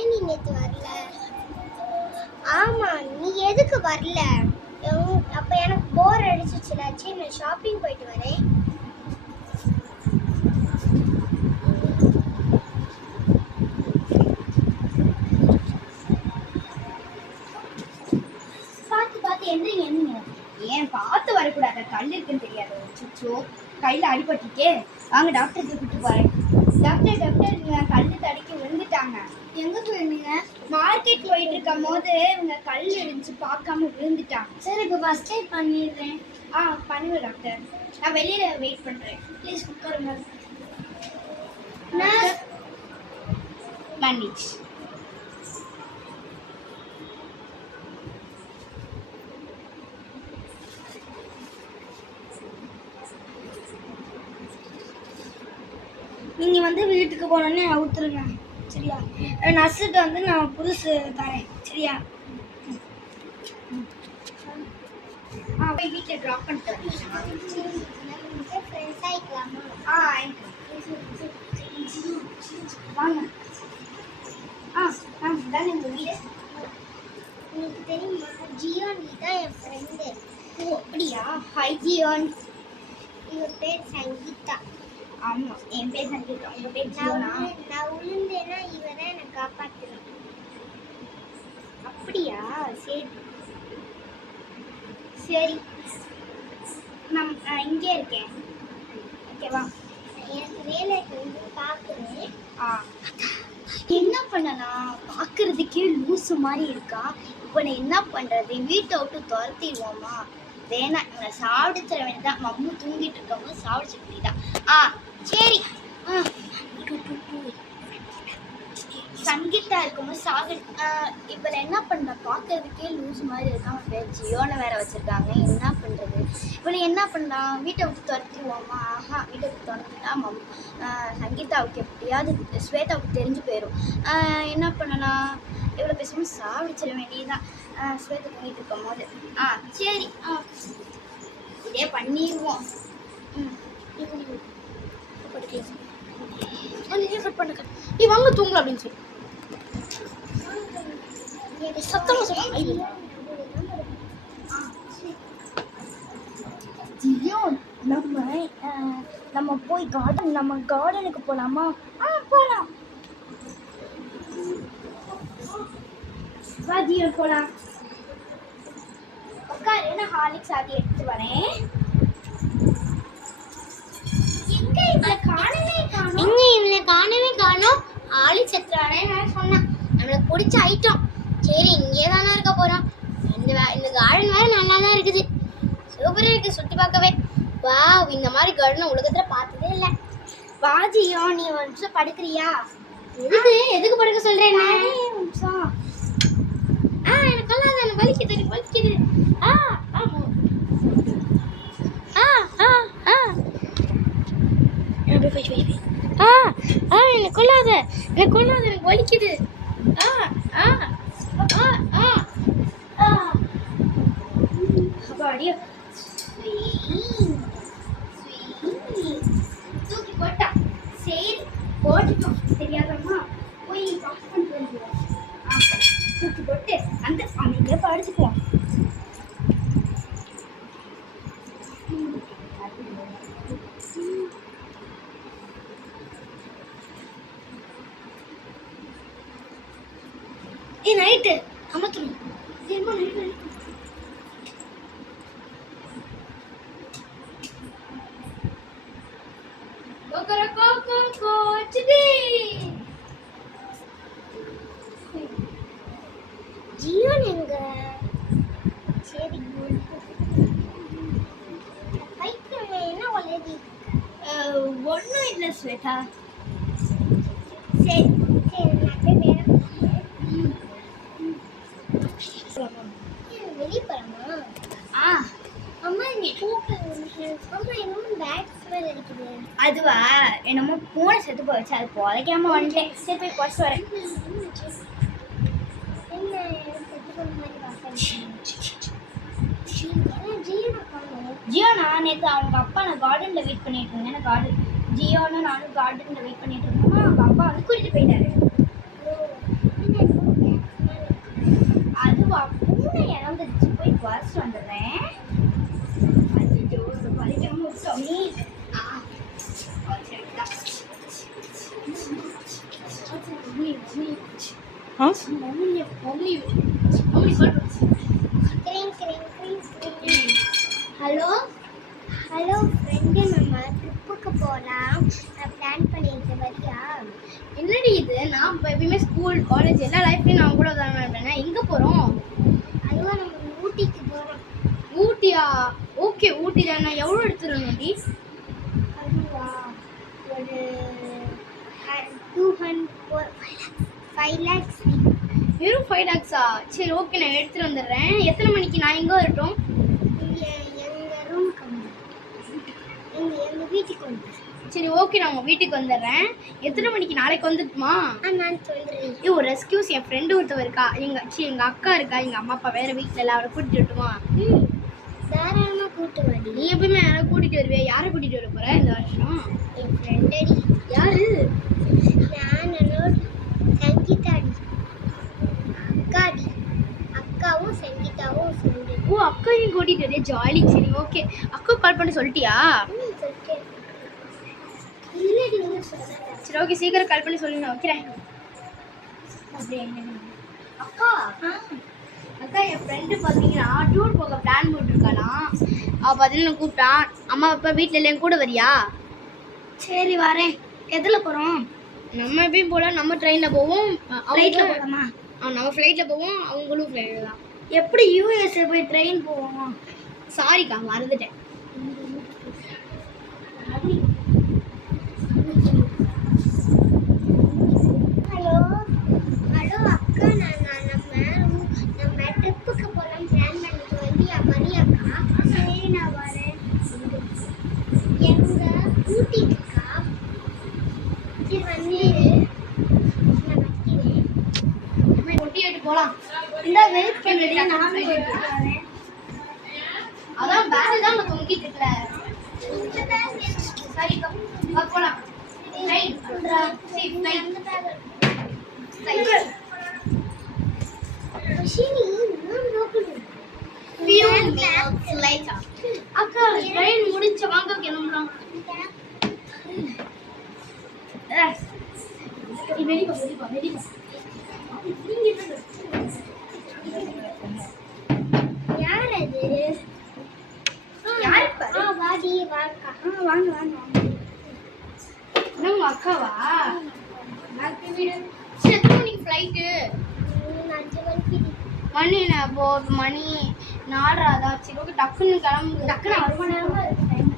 ஏன் நீ நேத்து வரல? ஆமா, நீ எதுக்கு வரல? அப்ப எனக்கு போர் அடிச்சிச்சுல. சரி நான் ஷாப்பிங் போயிட்டு வரேன். பார்த்து எந்திரிங்க எந்திரிங்க. ஏன் பார்த்து வரக்கூடாது? கல் இருக்குன்னு தெரியாது. சுச்சோ கையில் அடிபட்டுக்கே. வாங்க டாக்டருக்கு கூப்பிட்டு போகிறேன். டாக்டர் இவங்க கல் தடிக்கி விழுந்துட்டாங்க. எங்கே போயிருந்தீங்க? மார்க்கெட் போயிட்டு இருக்கும் போது இவங்க கல் இருந்துச்சு பார்க்காம விழுந்துட்டாங்க. சரி இப்போ ஃபர்ஸ்ட் எய்ட் பண்ணிடுறேன். பண்ணுவேன் டாக்டர். நான் வெளியில் வெயிட் பண்ணுறேன். ப்ளீஸ் உட்காருங்க. மேனேஜ். நீங்கள் வந்து வீட்டுக்கு போனோடனே அவுத்துருங்க சரியா? நர்ஸுக்கு வந்து நான் புதுசு தரேன் சரியா? போய் வீட்டில் ட்ராப் பண்ணிட்டு வாங்க. தானே உங்கள் வீடு. உங்களுக்கு தெரியுமா, ஜியோன் தான் என் ஃப்ரெண்டு. ஓ அப்படியா? Hi Zion. இவர் பேர் சங்கீதா. ஆமாம், என் பேர் சங்கீதா. உங்கள் பேர் ஜியோனா? நான் விழுந்தேன்னா இவரை தான் என்னை காப்பாற்றணும். அப்படியா? சரி சரி, நான் இங்கே இருக்கேன். ஓகேவா? எனக்கு வேலைக்கு வந்து பார்க்குறேன். என்ன பண்ணலாம்? பார்க்கறதுக்கே லூசு மாதிரி இருக்கா. இப்போ நான் என்ன பண்ணுறது? வீட்டை விட்டு துரத்திடுவோமா? வேணாம், இவனை சாப்பிடுச்சிட வேண்டியதான். மம்மு தூங்கிட்டு இருக்கவங்க சாப்பிடுச்ச வேண்டியதான். சரி. சங்கீதா இருக்கும்போது இப்போ என்ன பண்ண? பார்க்கறதுக்கே லூஸ் மாதிரி இருக்கான். பேர் ஜியோனை வேற வச்சுருக்காங்க. என்ன பண்ணுறது? இவனை என்ன பண்ணலாம்? வீட்டை விட்டு துரத்திடுவோமா? வீட்டை விட்டு துரத்திட்டா சங்கீதாவுக்கு எப்படியாவது ஸ்வேதாவுக்கு தெரிஞ்சு போயிடும். என்ன பண்ணலாம்? இவ்வளோ பேசாமல் சாப்பிடிச்சிட வேண்டியதுதான். ஸ்வேதா தூங்கிட்டு இருக்கும் போது. சரி, இதே பண்ணிடுவோம். கட் பண்ணுங்க. நீ வாங்க தூங்கலாம் அப்படின்னு சொல்லி சத்தமாக சொல்லுங்க. ஜியோன், நம்ம போய் கார்டனுக்கு போகலாமா? போகலாம். வா ஜியோன் போகலாம். உட்காரு, நான் ஹார்லிக்ஸ் ஆதி எடுத்து வரேன். இவனை காணவே காணோம். ஆளி செத்துறானே நான் சொன்னேன். நம்மளுக்கு பிடிச்ச ஐட்டம். சரி இங்கே தானே இருக்க போகிறோம். இந்த கார்டன் வேறு நல்லா தான் இருக்குது. சூப்பராக இருக்குது சுற்றி பார்க்கவே. வா, இந்த மாதிரி கார்டன் உலகத்தில் பார்த்ததே இல்லை. வாஜியோ, நீ ஒரு நிமிஷம் படுக்கிறியா? எதுக்கு படுக்க சொல்கிறேன்? எனக்கு எனக்கு வலிக்குது. எனக்கு கொள்ளாத, எனக்கு வலிக்குது. அப்பாடியோ. தூக்கி போட்டா. சரி போட்டுட்டோம். தெரியாதம்மா போய் வாஷ் பண்ணிட்டு வந்துடுவோம். தூக்கி போட்டு அந்த அமைதியாக படுத்துக்குவோம். நைட்டு அமர்த்தணும். ஜியோன் எங்க? சரி என்ன வளருது? ஒன்றும் இல்லை ஸ்வேதா. சரி நான் போய் வேலை வெளியே போகலாமா? அம்மா இங்கே அம்மா என்னமோ பேக் ஸ்மெல் அடிக்குது. அதுவா? என்னமோ பூனை செத்து போச்சு. அது புதைக்காம வந்துட்டேன். சரி போய் குறைச்சி வரேன். என்ன செத்து போன மாதிரி வாசம். ஜியோனா, நேற்று அவங்க அப்பா நான் கார்டனில் வெயிட் பண்ணிட்டு இருந்தேன். ஜியோன்னு நானும் கார்டனில் வெயிட் பண்ணிட்டு இருந்தோம். அவங்க அப்பா வந்து கூட்டிட்டு போயிட்டாரு. என்ன ஆ ஹலோ ஹலோ ஃப்ரெண்டு, நம்ம ட்ரிப்புக்கு போகலாம். நான் பிளான் பண்ணியிருக்கேன், வரியா? என்னடி இது? நான் இப்போ எப்பயுமே ஸ்கூல் காலேஜ் எல்லா லைஃப்லையும் நான் கூட தான் இருப்பேன். எங்கே போகிறோம்? அதுவும் நம்ம ஊட்டிக்கு போகிறோம். ஊட்டியா? ஓகே, ஊட்டி தான். நான் எவ்வளோ எடுத்துருவேன்டி? அதுவா, ஒரு 5 lakhs. வெறும் 5 lakhs-ஆ? சரி, ஓகே, நான் எடுத்துகிட்டு வந்துடுறேன். எத்தனை மணிக்கு நான் எங்கே வரட்டும்? எங்கள் ரூமுக்கு வந்து எங்கள் வீட்டுக்கு வந்து. சரி, ஓகே, நான் உங்கள் வீட்டுக்கு வந்துடுறேன். எத்தனை மணிக்கு? நாளைக்கு வந்துட்டுமா? நான் சொல்கிறேன். ஒரு ரெஸ்கியூஸ், என் ஃப்ரெண்டு ஒருத்தவர் இருக்கா, எங்கள் அக்கா இருக்கா, எங்கள் அம்மா அப்பா வேறு வீட்டில் இல்லை, அவளை கூட்டிகிட்டு வரட்டுமா? தாராளமாக கூட்டு வாடி. நீ எப்பயுமே யாரை கூட்டிகிட்டு வருவியா? யாரை கூட்டிகிட்டு வர போகிற இந்த வருஷம்? என் ஃப்ரெண்டடி. யாரு? நான் என்னோட சங்கீதாடி, அக்காடி. அக்காவும் சங்கீதாவும் ஃப்ரெண்டு. ஓ, அக்காவையும் கூட்டிகிட்டு வரையா? ஜாலி. சரி, ஓகே. அக்கா கால் பண்ணி சொல்லிட்டியா? சொல்லிட்டேன். இல்லடி, ஒன்றும் சொல்கிறேன். சரி, ஓகே, சீக்கிரம் கால் பண்ணி சொல்லி நான் வைக்கிறேன். அக்கா அக்கா, என் ஃப்ரெண்டு பார்த்தீங்கன்னா டூர் போக பிளான் போட்டிருக்கானா. அவள் பார்த்தீங்கன்னா கூப்பிட்டான். அம்மா அப்பா வீட்டில் இல்லை, கூட வரியா? சரி, வரேன். எதில் போகிறோம்? நம்ம எப்பயும் போல நம்ம ட்ரெயினில் போவோம். ஃப்ளைட்டில் போகலாமா? நம்ம ஃப்ளைட்டில் போவோம், அவங்களும் ஃப்ளைட்டில் தான். எப்படி யூஎஸ்ஏ போய் ட்ரெயின் போவோம்? சாரிக்கா, மறந்துட்டேன். ஹலோ ஹலோ அக்கா, நம்ம ட்ரிப்புக்கு போகலாம் பிளான் பண்ணிட்டு வந்தியா? வரியாக்கா? சரி, நான் வரேன். எங்கள் ஊட்டிக்குக்கா. சரி, வந்துடு. நான் வைக்கிறேன். ஒட்டிட்டு போகலாம். இந்த வெயிட் பண்ணி நான் வரேன். அதான் பேக் தான் நான் தொங்கிட்டு இருக்கிறேன். சரிக்கா, வா போகலாம். அக்கா, ட்ரெயின் முடிஞ்ச வாங்க கிளம்பலாம். யார் அது? யாரு? வாடி, வாக்கா. வாங்க வாங்க வாங்க. உங்க அக்காவா? சரி, எத்தனை மணிக்கு ஃப்ளைட்டு? 5 மணிக்கு. மணி என்ன இப்போ? மணி 4:30 தான். சரி, ஓகே, டக்குன்னு கிளம்பு. டக்குனு 1 மணி நேரமா இருக்கு டைம்.